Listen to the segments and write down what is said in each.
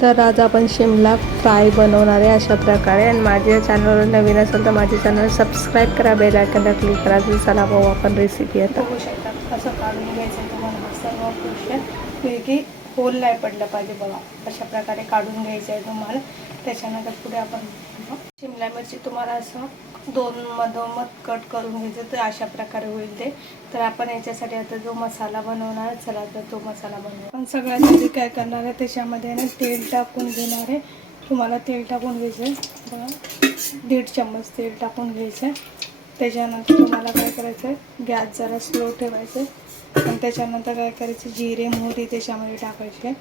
तर आज आपण शिमला फ्राय बनवणार आहे अशा प्रकारे. आणि माझ्या चॅनलवर नवीन असेल तर माझे चॅनल सबस्क्राईब करा, बेल आयकॉनला क्लिक करा. चला भाऊ आपण रेसिपी आता बघू शकतात. असं काढून घ्यायचं आहे तुम्हाला सर्व पोर्शन की होल नाही पडलं पाहिजे बघा. अशा प्रकारे काढून घ्यायचं आहे तुम्हाला. त्याच्यानंतर पुढे आपण शिमला मिरची तुम्हाला असं दोन मधोमध कट करून घ्यायचं तर अशा प्रकारे होईल ते. तर आपण याच्यासाठी आता जो मसाला बनवणार आहे, चला तर तो मसाला बनवू. पण सगळ्यात आधी काय करणार आहे, त्याच्यामध्ये ना तेल टाकून घेणार आहे. तुम्हाला तेल टाकून घ्यायचं आहे बघा, 1.5 चम्मच तेल टाकून घ्यायचं आहे. त्याच्यानंतर तुम्हाला काय करायचं आहे, गॅस जरा स्लो ठेवायचं आहे. आणि त्याच्यानंतर काय करायचं, जिरे मोहरी त्याच्यामध्ये टाकायचे.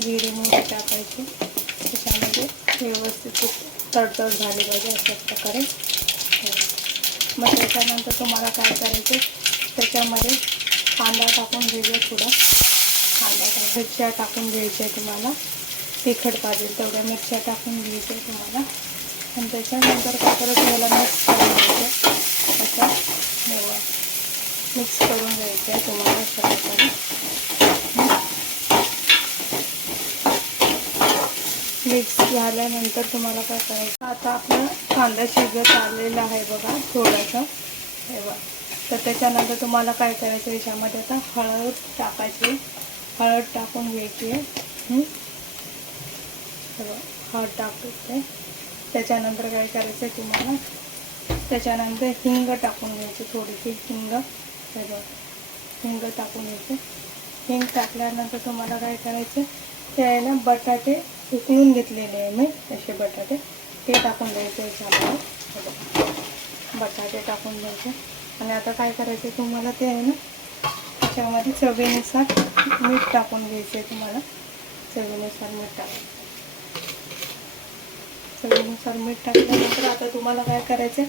जिरे मोहरी टाकायची, त्याच्यामध्ये व्यवस्थित तडतड झाली पाहिजे अशा प्रकारे. मग त्याच्यानंतर तुम्हाला काय करायचं, त्याच्यामध्ये कांदा टाकून घ्यायचा. थोडा कांदा मिरच्या टाकून घ्यायच्या तुम्हाला. तिखट पाहिजे तेवढ्या मिरच्या टाकून घ्यायच्या तुम्हाला. आणि त्याच्यानंतर काय करायचं, याला मिक्स करून घ्यायचं. असं मिक्स करून घ्यायचं आहे तुम्हाला अशा प्रकारे. मिक्स झाल्यानंतर तुम्हाला काय करायचं, आता आपला कांदा शिजत आलेला आहे बघा थोडासा हे बघा. तर त्याच्यानंतर तुम्हाला काय करायचं, याच्यामध्ये आता हळद टाकायची. हळद टाकून घ्यायची आहे. हळद टाकायची. त्याच्यानंतर काय करायचं तुम्हाला, त्याच्यानंतर हिंग टाकून घ्यायची. थोडीशी हिंग हे बघा, हिंग टाकून घ्यायची. हिंग टाकल्यानंतर तुम्हाला काय करायचं, ते आहे ना बटाटे उकळून घेतलेले आहे मी, असे बटाटे ते टाकून द्यायचे याच्यामध्ये. बटाटे टाकून द्यायचे. आणि आता काय करायचं तुम्हाला, ते आहे ना त्याच्यामध्ये चवीनुसार मीठ टाकून घ्यायचं आहे तुम्हाला. चवीनुसार मीठ टाकायचं. चवीनुसार मीठ टाकल्यानंतर आता तुम्हाला काय करायचं,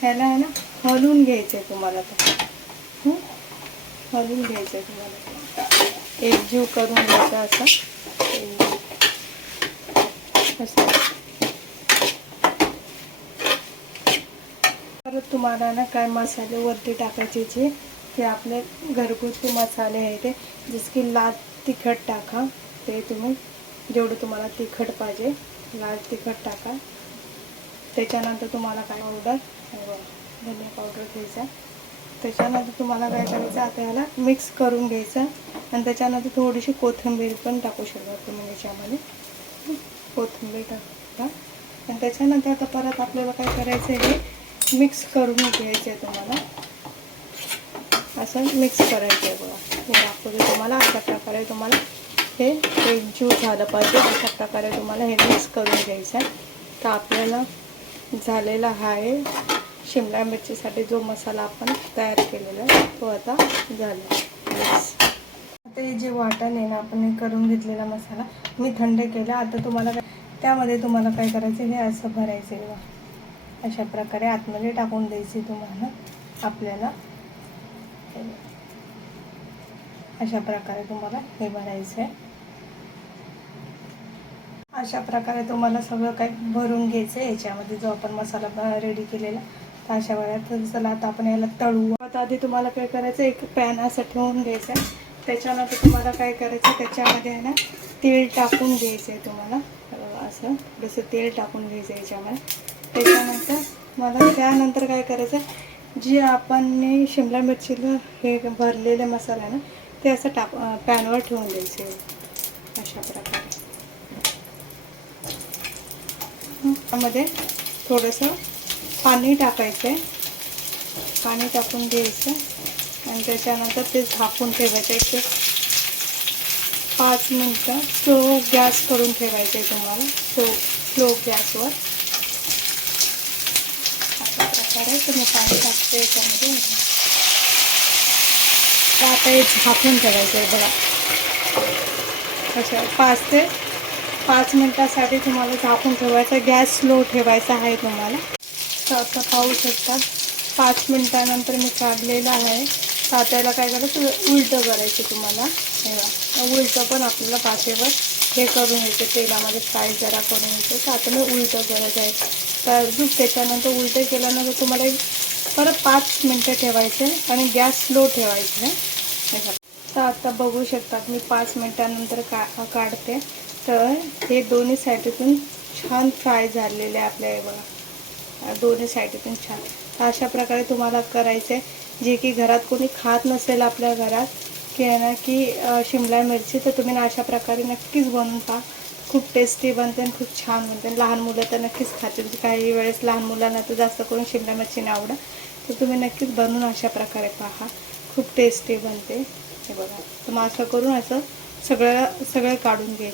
ह्याला आहे ना हलवून घ्यायचं आहे तुम्हाला. तर हलवून घ्यायचं आहे तुम्हाला, एकजीव करून घ्यायचं असं. परत तुम्हाला ना काय मसाले वरती टाकायचे जे ते आपले घरगुती मसाले आहे ते, जसं की लाल तिखट टाका. ते तुम्ही जेवढं तुम्हाला तिखट पाहिजे लाल तिखट टाका. त्याच्यानंतर तुम्हाला काय पावडर, धनिया पावडर घ्यायचा. त्याच्यानंतर तुम्हाला काय करायचं, आता याला मिक्स करून घ्यायचं. आणि त्याच्यानंतर थोडीशी कोथिंबीर पण टाकू शकता तुम्ही याच्यामध्ये. कोथिंबीर टाका. आणि त्याच्यानंतर आता परत आपल्याला काय करायचं आहे, हे मिक्स करून घ्यायचं आहे तुम्हाला. असं मिक्स करायचं आहे बघा. हे दाखवते तुम्हाला अशा प्रकारे. तुम्हाला हे एकजीव झालं पाहिजे अशा प्रकारे तुम्हाला हे मिक्स करून घ्यायचं आहे. तर आपल्याला झालेला आहे शिमला मिरचीसाठी जो मसाला आपण तयार केलेला आहे तो आता झाला. आता हे जे वाटण आहे ना आपण हे करून घेतलेला मसाला मी थंड केला. आता तुम्हाला त्यामध्ये तुम्हाला काय करायचं, हे असं भरायचं आहे बघा. अशा प्रकारे आतमध्ये टाकून द्यायची तुम्हाला. आपल्याला अशा प्रकारे तुम्हाला हे भरायचं आहे. अशा प्रकारे तुम्हाला सगळं काही भरून घ्यायचं आहे याच्यामध्ये जो आपण मसाला रेडी केलेला. तर अशा वेळात चला आता आपण याला तळू. आता आधी तुम्हाला काय करायचं, एक पॅन असं ठेवून घ्यायचं आहे. त्याच्यानंतर तुम्हाला काय करायचं, त्याच्यामध्ये आहे ना तेल टाकून घ्यायचं आहे तुम्हाला. असं थोडंसं तेल टाकून घ्यायचं आहे याच्यामध्ये. त्याच्यानंतर मला त्यानंतर काय करायचं, जे आपण शिमला मिरचीला हे भरलेले मसाला आहे ना ते असं पॅनवर ठेवून द्यायचे अशा प्रकारे. त्यामध्ये थोडंसं पाणी टाकायचं आहे. पाणी टाकून घ्यायचं आणि त्याच्यानंतर ते झाकून ठेवायचं. एक 5 मिनटं स्लो गॅस करून ठेवायचं आहे तुम्हाला. स्लो गॅसवर अशा प्रकारे तुम्ही पाणी टाकते याच्यामध्ये. आता हे झाकून ठेवायचं आहे बघा. अशा 5 मिनटासाठी तुम्हाला झाकून ठेवायचं. गॅस स्लो ठेवायचा आहे तुम्हाला. तर असं पाहू शकतात 5 मिनटानंतर मी काढलेलं आहे. तर आता याला काय करायचं, उलटं करायचं तुम्हाला. हे उलटं पण आपल्याला पातेवर हे करून घ्यायचं, तेलामध्ये फ्राय जरा करून घ्यायचं. तर आता मी उलटं करत आहे. तर त्याच्यानंतर उलटं केल्यानंतर तुम्हाला परत 5 मिनटं ठेवायचं आहे आणि गॅस स्लो ठेवायचं आहे. तर आता बघू शकतात मी 5 मिनटानंतर काढते. तर हे दोन्ही साईडतून छान फ्राय झालेले आपल्या हे बघा, दोन्ही साईडतून छान. तर अशा प्रकारे तुम्हाला करायचं आहे. जे की घरात कोणी खात नसेल आपल्या घरात की आहे ना की शिमला मिरची, तर तुम्ही ना अशा प्रकारे नक्कीच बनवून पहा. खूप टेस्टी बनते आणि खूप छान बनते. लहान मुलं तर नक्कीच खातील. काही वेळेस लहान मुलांना तर जास्त करून शिमला मिरची नाही आवडत, तर तुम्ही नक्कीच बनवून अशा प्रकारे पहा. खूप टेस्टी बनते. हे बघा, तर मग असं करून असं सगळं काढून घ्यायचं.